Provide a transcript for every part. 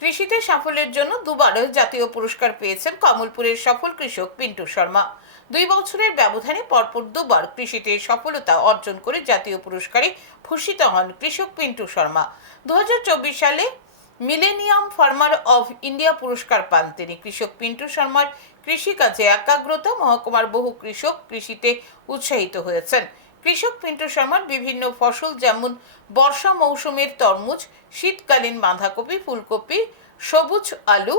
কৃষিতে সাফল্যের জন্য দুবার জাতীয় পুরস্কার পেয়েছেন কমলপুরের সফল কৃষক পিন্টু শর্মা। দুই বছরের ব্যবধানে পরপর দুবার কৃষিতে সফলতা অর্জন করে জাতীয় পুরস্কারে ভূষিত হন কৃষক পিন্টু শর্মা। দু হাজার চব্বিশ সালে মিলেনিয়াম ফার্মার অফ ইন্ডিয়া পুরস্কার পান তিনি। কৃষক পিন্টু শর্মার কৃষিকাজে একাগ্রতা, মহকুমার বহু কৃষক কৃষিতে উৎসাহিত হয়েছেন। কৃষক পিন্টু শর্মার বিভিন্ন ফসল, যেমন বর্ষা মৌসুমের তরমুজ, শীতকালীন বাঁধাকপি, ফুলকপি, সবুজ আলু,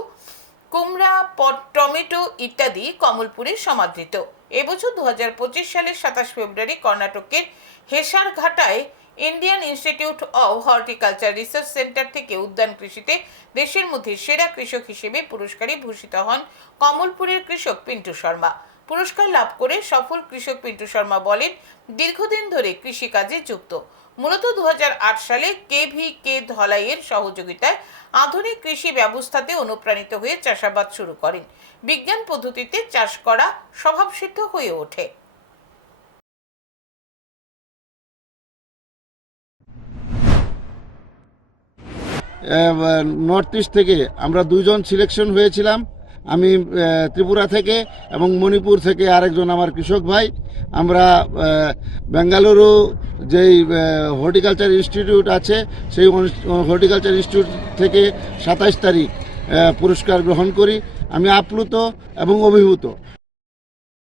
কুমড়া, পট, টমেটো ইত্যাদি কমলপুরে সমাদৃত। এবছর দু হাজার পঁচিশ সালের সাতাশ ফেব্রুয়ারি কর্ণাটকের হেসারঘাটায় Indian institute of horticulture research centre থেকে উদ্যান কৃষিতে দেশের মধ্যে সেরা কৃষক হিসেবে পুরস্কারে ভূষিত হন কমলপুরের কৃষক পিন্টু শর্মা। পুরস্কার লাভ করে সফল কৃষক পিন্টু শর্মা বলেন, দীর্ঘদিন ধরে কৃষিকাজে যুক্ত। মূলত দু হাজার আট সালে কে ভি কে ধলাইয়ের সহযোগিতায় আধুনিক কৃষি ব্যবস্থাতে অনুপ্রাণিত হয়ে চাষাবাদ শুরু করেন। বিজ্ঞান পদ্ধতিতে চাষ করা স্বভাবসিদ্ধ হয়ে ওঠে। নর্থ ইস্ট থেকে আমরা দুজন সিলেকশন হয়েছিলাম। আমি ত্রিপুরা থেকে এবং মণিপুর থেকে আরেকজন আমার কৃষক ভাই। আমরা বেঙ্গালুরু যেই হর্টিকালচার ইনস্টিটিউট আছে, সেই হর্টিকালচার ইনস্টিটিউট থেকে সাতাইশ তারিখ পুরস্কার গ্রহণ করি। আমি আপ্লুত এবং অভিভূত।